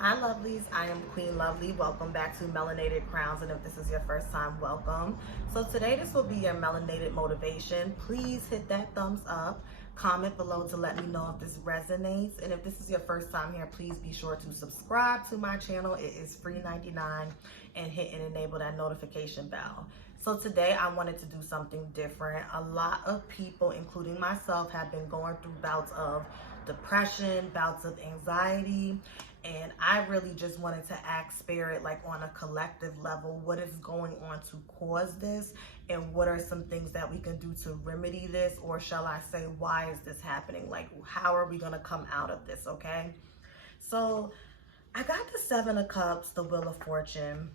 Hi lovelies, I am Queen Lovely. Welcome back to Melanated Crowns, and if this is your first time, welcome. So today this will be your melanated motivation. Please hit that thumbs up, comment below to let me know if this resonates, and if this is your first time here, please be sure to subscribe to my channel. It is free 99, and hit and enable that notification bell. So today I wanted to do something different. A lot of people, including myself, have been going through bouts of depression, bouts of anxiety, and I really just wanted to ask spirit, like on a collective level, what is going on to cause this, and what are some things that we can do to remedy this, or shall I say, why is this happening? Like, how are we going to come out of this? Okay, so I got the Seven of Cups, the Wheel of Fortune,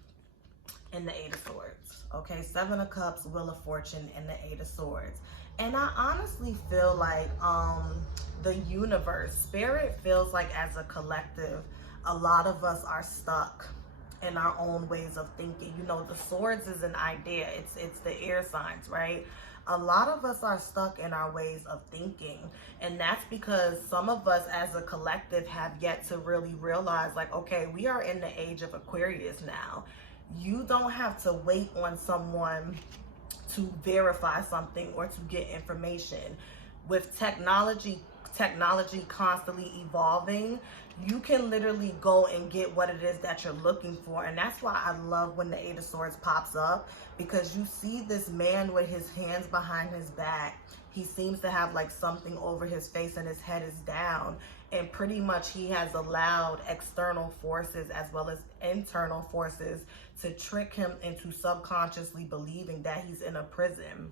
and the Eight of Swords. Okay, Seven of Cups, Wheel of Fortune, and the Eight of Swords. And I honestly feel like the universe, spirit feels like as a collective, a lot of us are stuck in our own ways of thinking. You know, the swords is an idea. It's the air signs, right? A lot of us are stuck in our ways of thinking, and that's because some of us as a collective have yet to really realize, like, okay, we are in the age of Aquarius now. You don't have to wait on someone to verify something or to get information. With technology constantly evolving, you can literally go and get what it is that you're looking for. And that's why I love when the Eight of Swords pops up, because you see this man with his hands behind his back. He seems to have like something over his face and his head is down, and pretty much he has allowed external forces as well as internal forces to trick him into subconsciously believing that he's in a prison,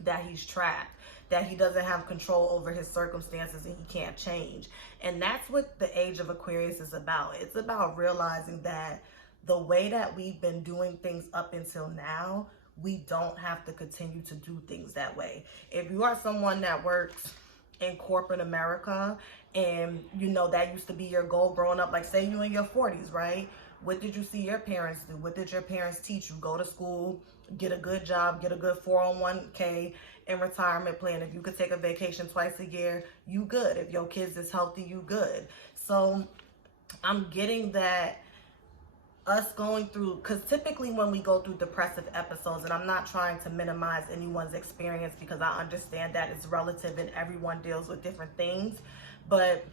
that he's trapped, that he doesn't have control over his circumstances and he can't change. And that's what the age of Aquarius is about. It's about realizing that the way that we've been doing things up until now, we don't have to continue to do things that way. If you are someone that works in corporate America, and you know that used to be your goal growing up, like say you in your 40s, right? What did you see your parents do? What did your parents teach you? Go to school, get a good job, get a good 401k and retirement plan. If you could take a vacation twice a year, you good. If your kids is healthy, you good. So I'm getting that us going through, because typically when we go through depressive episodes, and I'm not trying to minimize anyone's experience because I understand that it's relative and everyone deals with different things, but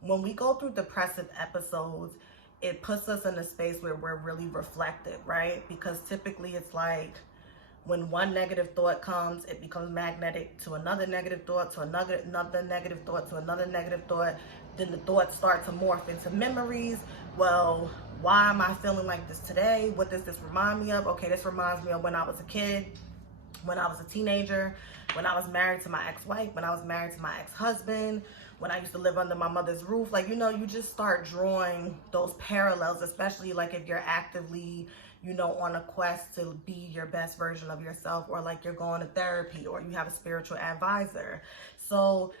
when we go through depressive episodes, it puts us in a space where we're really reflective, right? Because typically it's like when one negative thought comes, it becomes magnetic to another negative thought, to another negative thought, to another negative thought. Then the thoughts start to morph into memories. Well, why am I feeling like this today? What does this remind me of? Okay, this reminds me of when I was a kid, when I was a teenager, when I was married to my ex-wife, when I was married to my ex-husband, when I used to live under my mother's roof. Like, you know, you just start drawing those parallels, especially like if you're actively, you know, on a quest to be your best version of yourself, or like you're going to therapy, or you have a spiritual advisor. So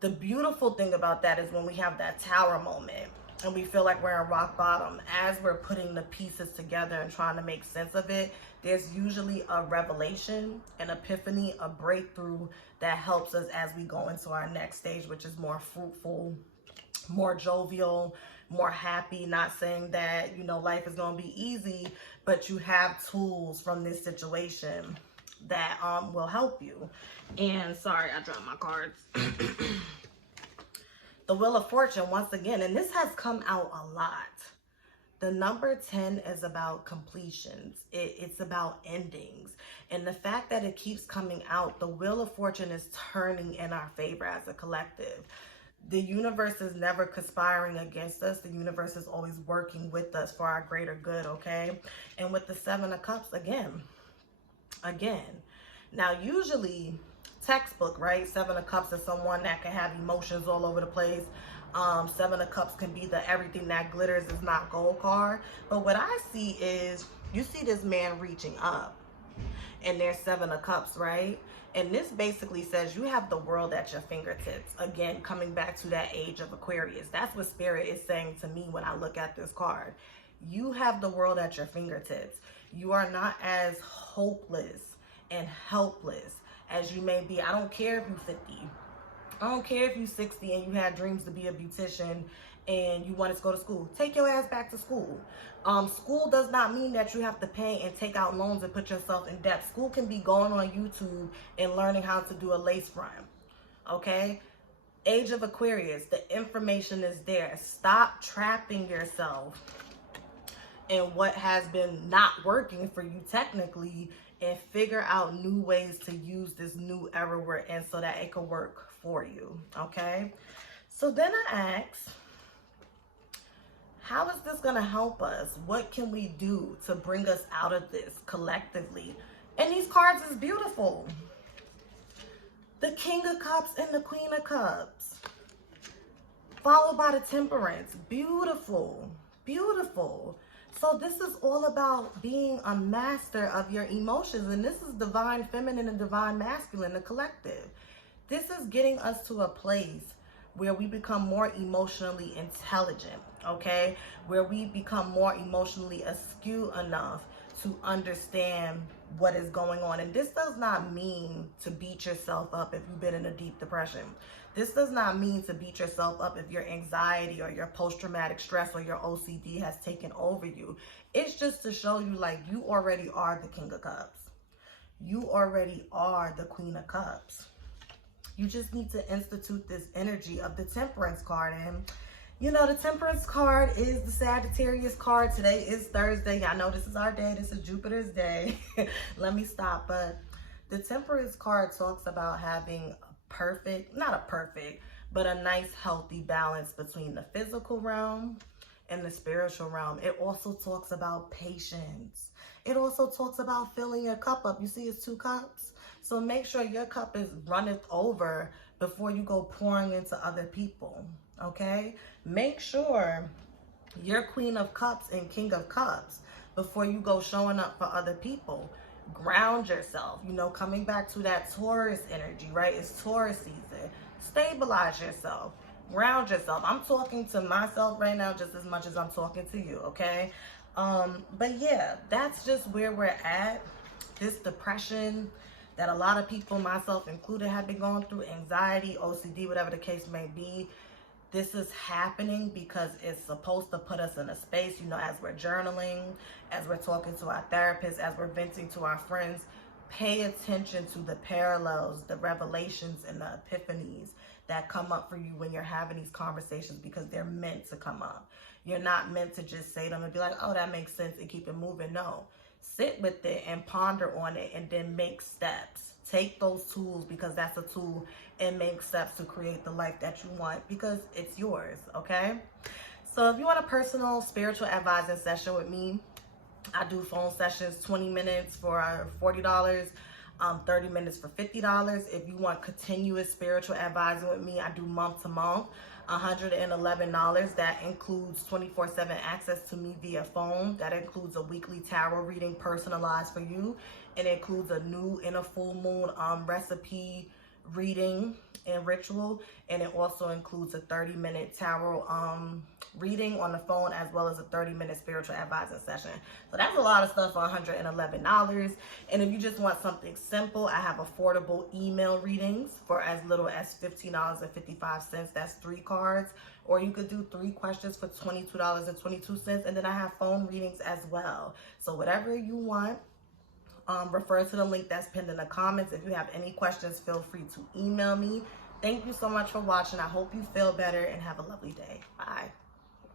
the beautiful thing about that is when we have that tower moment and we feel like we're in rock bottom, as we're putting the pieces together and trying to make sense of it, there's usually a revelation, an epiphany, a breakthrough that helps us as we go into our next stage, which is more fruitful, more jovial, more happy. Not saying that, you know, life is going to be easy, but you have tools from this situation that will help you. And sorry, I dropped my cards. The Wheel of Fortune, once again, and this has come out a lot. The number 10 is about completions. It's about endings. And the fact that it keeps coming out, the Wheel of Fortune is turning in our favor as a collective. The universe is never conspiring against us. The universe is always working with us for our greater good, okay? And with the Seven of Cups, again. Now, usually, textbook, right? Seven of Cups is someone that can have emotions all over the place. Seven of Cups can be the everything that glitters is not gold card. But what I see is, you see this man reaching up, and there's Seven of Cups, right? And this basically says you have the world at your fingertips. Again, coming back to that age of Aquarius. That's what Spirit is saying to me when I look at this card. You have the world at your fingertips. You are not as hopeless and helpless as you may be. I don't care if you're 50. I don't care if you're 60 and you had dreams to be a beautician and you wanted to go to school, take your ass back to school. School does not mean that you have to pay and take out loans and put yourself in debt. School can be going on YouTube and learning how to do a lace front. Okay? Age of Aquarius, the information is there. Stop trapping yourself in what has been not working for you technically, and figure out new ways to use this new era we're in so that it can work for you. Okay? So then I asked, how is this going to help us? What can we do to bring us out of this collectively? And these cards is beautiful. The King of Cups and the Queen of Cups, followed by the Temperance. Beautiful, beautiful. So this is all about being a master of your emotions. And this is divine feminine and divine masculine, the collective. This is getting us to a place where we become more emotionally intelligent, okay? Where we become more emotionally astute enough to understand what is going on. And this does not mean to beat yourself up if you've been in a deep depression. This does not mean to beat yourself up if your anxiety or your post-traumatic stress or your OCD has taken over you. It's just to show you, like, you already are the King of Cups. You already are the Queen of Cups. You just need to institute this energy of the Temperance card. And, you know, the Temperance card is the Sagittarius card. Today is Thursday. I know this is our day. This is Jupiter's day. Let me stop. But the Temperance card talks about having but a nice, healthy balance between the physical realm and the spiritual realm. It also talks about patience. It also talks about filling your cup up. You see it's 2 cups? So make sure your cup is runneth over before you go pouring into other people, okay? Make sure you're Queen of Cups and King of Cups before you go showing up for other people. Ground yourself, you know, coming back to that Taurus energy, right? It's Taurus season. Stabilize yourself. Ground yourself. I'm talking to myself right now just as much as I'm talking to you, okay? But yeah, that's just where we're at. This depression that a lot of people, myself included, have been going through, anxiety, OCD, whatever the case may be. This is happening because it's supposed to put us in a space, you know, as we're journaling, as we're talking to our therapists, as we're venting to our friends. Pay attention to the parallels, the revelations, and the epiphanies that come up for you when you're having these conversations, because they're meant to come up. You're not meant to just say them and be like, oh, that makes sense, and keep it moving. No. Sit with it and ponder on it, and then make steps. Take those tools, because that's a tool, and make steps to create the life that you want, because it's yours, okay? So if you want a personal spiritual advising session with me, I do phone sessions, 20 minutes for $40, 30 minutes for $50. If you want continuous spiritual advising with me, I do month to month, $111. That includes 24/7 access to me via phone. That includes a weekly tarot reading personalized for you. It includes a new inner full moon recipe reading and ritual, and it also includes a 30-minute tarot reading on the phone, as well as a 30-minute spiritual advising session. So that's a lot of stuff for $111. And if you just want something simple, I have affordable email readings for as little as $15.55. That's 3 cards. Or you could do 3 questions for $22.22. And then I have phone readings as well. So whatever you want, refer to the link that's pinned in the comments. If you have any questions, feel free to email me. Thank you so much for watching. I hope you feel better and have a lovely day. Bye.